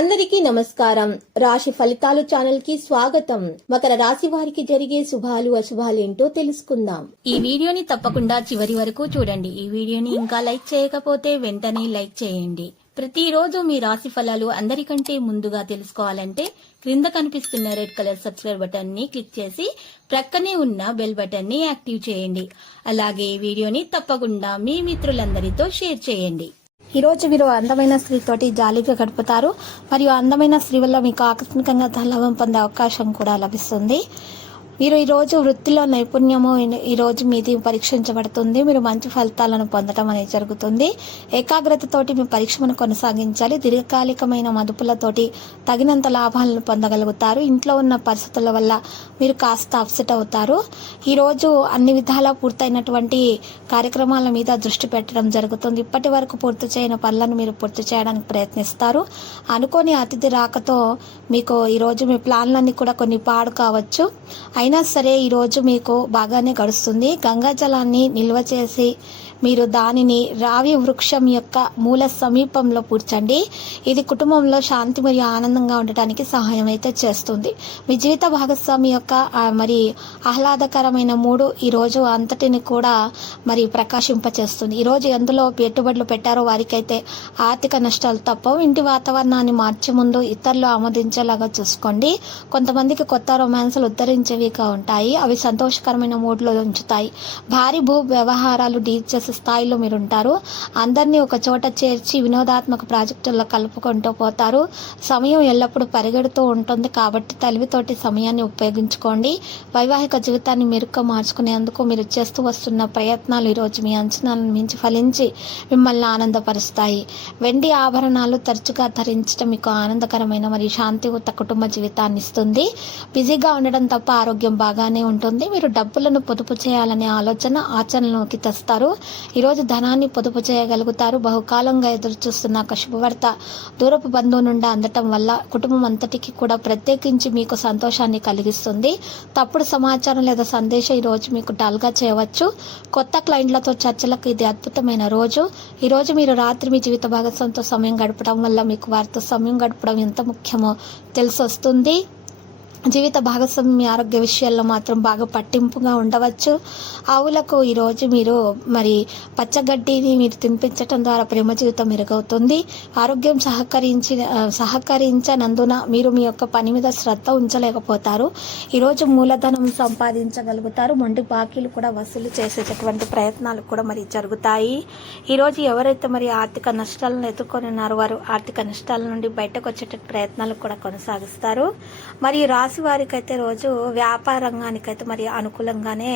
అందరికీ నమస్కారం. రాశి ఫలితాలు ఛానల్ కి స్వాగతం. మకర రాశి వారికి జరిగే శుభాలు అశుభాలు ఏంటో తెలుసుకుందాం. ఈ వీడియోని తప్పకుండా చివరి వరకు చూడండి. ఈ వీడియోని ఇంకా లైక్ చేయకపోతే వెంటనే లైక్ చేయండి. ప్రతిరోజు మీ రాశి ఫలాలు అందరికంటే ముందుగా తెలుసుకోవాలంటే క్రింద కనిపిస్తున్న రెడ్ కలర్ సబ్స్క్రైబ్ బటన్ ని క్లిక్ చేసి ప్రక్కనే ఉన్న బెల్ బటన్ ని యాక్టివ్ చేయండి. అలాగే ఈ వీడియోని తప్పకుండా మీ మిత్రులందరితో షేర్ చేయండి. ఈ రోజు మీరు అందమైన స్త్రీతోటి జాలీగా గడుపుతారు. మరియు అందమైన స్త్రీ వల్ల మీకు ఆకస్మికంగా ధనలాభం పొందే అవకాశం కూడా లభిస్తుంది. మీరు ఈ రోజు వృత్తిలో నైపుణ్యము ఈ రోజు మీది పరీక్షించబడుతుంది. మీరు మంచి ఫలితాలను పొందడం అనేది జరుగుతుంది. ఏకాగ్రతతోటి మీ పరీక్షను కొనసాగించాలి. దీర్ఘకాలికమైన మదుపులతోటి తగినంత లాభాలను పొందగలుగుతారు. ఇంట్లో ఉన్న పరిస్థితుల వల్ల మీరు కాస్త అప్సెట్ అవుతారు. ఈ రోజు అన్ని విధాలా పూర్తయినటువంటి కార్యక్రమాల మీద దృష్టి పెట్టడం జరుగుతుంది. ఇప్పటి వరకు పూర్తి చేయని పనులను మీరు పూర్తి చేయడానికి ప్రయత్నిస్తారు. అనుకోని అతిథి రాకతో మీకు ఈ రోజు మీ ప్లాన్లన్నీ కూడా కొన్ని పాడు కావచ్చు. అయినా సరే ఈరోజు మీకు బాగానే గడుస్తుంది. గంగా జలాన్ని నిల్వ చేసి మీరు దానిని రావి వృక్షం యొక్క మూల సమీపంలో పూడ్చండి. ఇది కుటుంబంలో శాంతి మరియు ఆనందంగా ఉండటానికి సహాయం అయితే చేస్తుంది. మీ జీవిత భాగస్వామి యొక్క మరి ఆహ్లాదకరమైన మూడు ఈ రోజు అంతటిని కూడా మరి ప్రకాశింపచేస్తుంది. ఈ రోజు ఎందులో పెట్టుబడులు పెట్టారో వారికైతే ఆర్థిక నష్టాలు తప్పవు. ఇంటి వాతావరణాన్ని మార్చే ముందు ఇతరులు ఆమోదించేలాగా చూసుకోండి. కొంతమందికి కొత్త రొమాన్స్లు ఉద్ధరించేవిగా ఉంటాయి. అవి సంతోషకరమైన మూడ్లో ఉంచుతాయి. భారీ భూ వ్యవహారాలు డీల్ చేసే స్థాయిలో మీరు ఉంటారు. అందరినీ ఒక చోట చేర్చి వినోదాత్మక ప్రాజెక్టుల్లో కలుపుకుంటూ పోతారు. సమయం ఎల్లప్పుడూ పరిగెడుతూ ఉంటుంది కాబట్టి తెలివితోటి సమయాన్ని ఉపయోగించుకోండి. వైవాహిక జీవితాన్ని మెరుగ్గా మార్చుకునేందుకు మీరు చేస్తూ వస్తున్న ప్రయత్నాలు ఈరోజు మీ అంచనాలను మించి ఫలించి మిమ్మల్ని ఆనందపరుస్తాయి. వెండి ఆభరణాలు తరచుగా ధరించడం మీకు ఆనందకరమైన మరియు శాంతియుత కుటుంబ జీవితాన్ని ఇస్తుంది. బిజీగా ఉండడం తప్ప ఆరోగ్యం బాగానే ఉంటుంది. మీరు డబ్బులను పొదుపు చేయాలనే ఆలోచన ఆచరణలోకి తెస్తారు. ఈరోజు ధనాన్ని పొదుపు చేయగలుగుతారు. బహుకాలంగా ఎదురుచూస్తున్న ఒక శుభవార్త దూరపు బంధువు నుండి అందటం వల్ల కుటుంబం అంతటికి కూడా ప్రత్యేకించి మీకు సంతోషాన్ని కలిగిస్తుంది. తప్పుడు సమాచారం లేదా సందేశం ఈరోజు మీకు డల్గా చేయవచ్చు. కొత్త క్లయింట్లతో చర్చలకు ఇది అద్భుతమైన రోజు. ఈరోజు మీరు రాత్రి మీ జీవిత భాగస్వామితో సమయం గడపడం వల్ల మీకు వారితో సమయం గడపడం ఎంత ముఖ్యమో తెలిసొస్తుంది. జీవిత భాగస్వామి మీ ఆరోగ్య విషయాల్లో మాత్రం బాగా పట్టింపుగా ఉండవచ్చు. ఆవులకు ఈరోజు మీరు మరి పచ్చగడ్డిని మీరు తినిపించడం ద్వారా ప్రేమ జీవితం మెరుగవుతుంది. ఆరోగ్యం సహకరించనందున మీరు మీ యొక్క పని మీద శ్రద్ధ ఉంచలేకపోతారు. ఈరోజు మూలధనం సంపాదించగలుగుతారు. మొండి బాకీలు కూడా వసూలు చేసేటటువంటి ప్రయత్నాలు కూడా మరి జరుగుతాయి. ఈరోజు ఎవరైతే మరి ఆర్థిక నష్టాలను ఎదుర్కొని ఉన్నారో వారు ఆర్థిక నష్టాల నుండి బయటకు వచ్చేట ప్రయత్నాలు కూడా కొనసాగిస్తారు. మరియు రాశి వారికైతే రోజు వ్యాపార రంగానికైతే మరి అనుకూలంగానే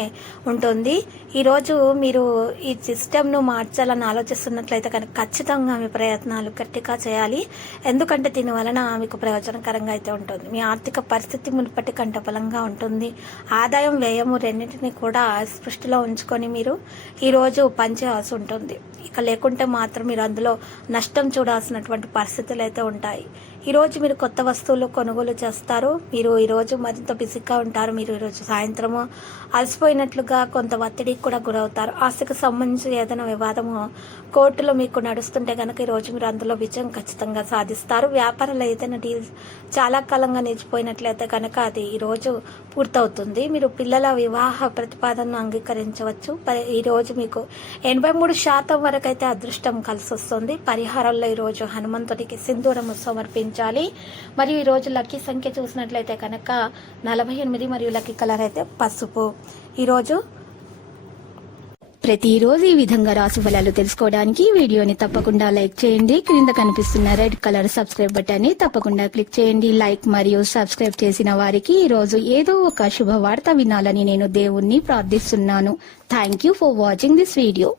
ఉంటుంది. ఈరోజు మీరు ఈ సిస్టమ్ను మార్చాలని ఆలోచిస్తున్నట్లయితే కనుక ఖచ్చితంగా మీ ప్రయత్నాలు గట్టిగా చేయాలి. ఎందుకంటే దీని వలన మీకు ప్రయోజనకరంగా అయితే ఉంటుంది. మీ ఆర్థిక పరిస్థితి మునుపటి కంటే బలంగా ఉంటుంది. ఆదాయం వ్యయము రెండింటినీ కూడా స్పృష్టిలో ఉంచుకొని మీరు ఈరోజు పనిచేయాల్సి ఉంటుంది. ఇక లేకుంటే మాత్రం మీరు అందులో నష్టం చూడాల్సినటువంటి పరిస్థితులు అయితే ఉంటాయి. ఈరోజు మీరు కొత్త వస్తువులు కొనుగోలు చేస్తారు. మీరు ఈరోజు మరింత బిజీగా ఉంటారు. మీరు ఈరోజు సాయంత్రము అలసిపోయినట్లుగా కొంత ఒత్తిడికి కూడా గురవుతారు. ఆస్తికి సంబంధించి ఏదైనా వివాదము కోర్టులో మీకు నడుస్తుంటే కనుక ఈరోజు మీరు అందులో విజయం ఖచ్చితంగా సాధిస్తారు. వ్యాపారంలో ఏదైనా డీల్స్ చాలా కాలంగా నిలిచిపోయినట్లయితే కనుక అది ఈరోజు పూర్తవుతుంది. మీరు పిల్లల వివాహ ప్రతిపాదనను అంగీకరించవచ్చు. ఈరోజు మీకు 83% వరకు అయితే అదృష్టం కలిసి వస్తుంది. పరిహారంలో ఈరోజు హనుమంతుడికి సింధూరము సమర్పించాలి. మరియు ఈరోజు లక్కీ సంఖ్య చూసినట్లయితే కనుక 48 మరియు లక్కీ కలర్ అయితే పసుపు. ఈరోజు ప్రతిరోజు ఈ విధంగా రాశి ఫలాలు తెలుసుకోవడానికి వీడియోని తప్పకుండా లైక్ చేయండి. క్రింద కనిపిస్తున్న రెడ్ కలర్ సబ్స్క్రైబ్ బటన్ ని తప్పకుండా క్లిక్ చేయండి. లైక్ మరియు సబ్స్క్రైబ్ చేసిన వారికి ఈ రోజు ఏదో ఒక శుభవార్త వినాలని నేను దేవుణ్ణి ప్రార్థిస్తున్నాను. Thank you for watching this video.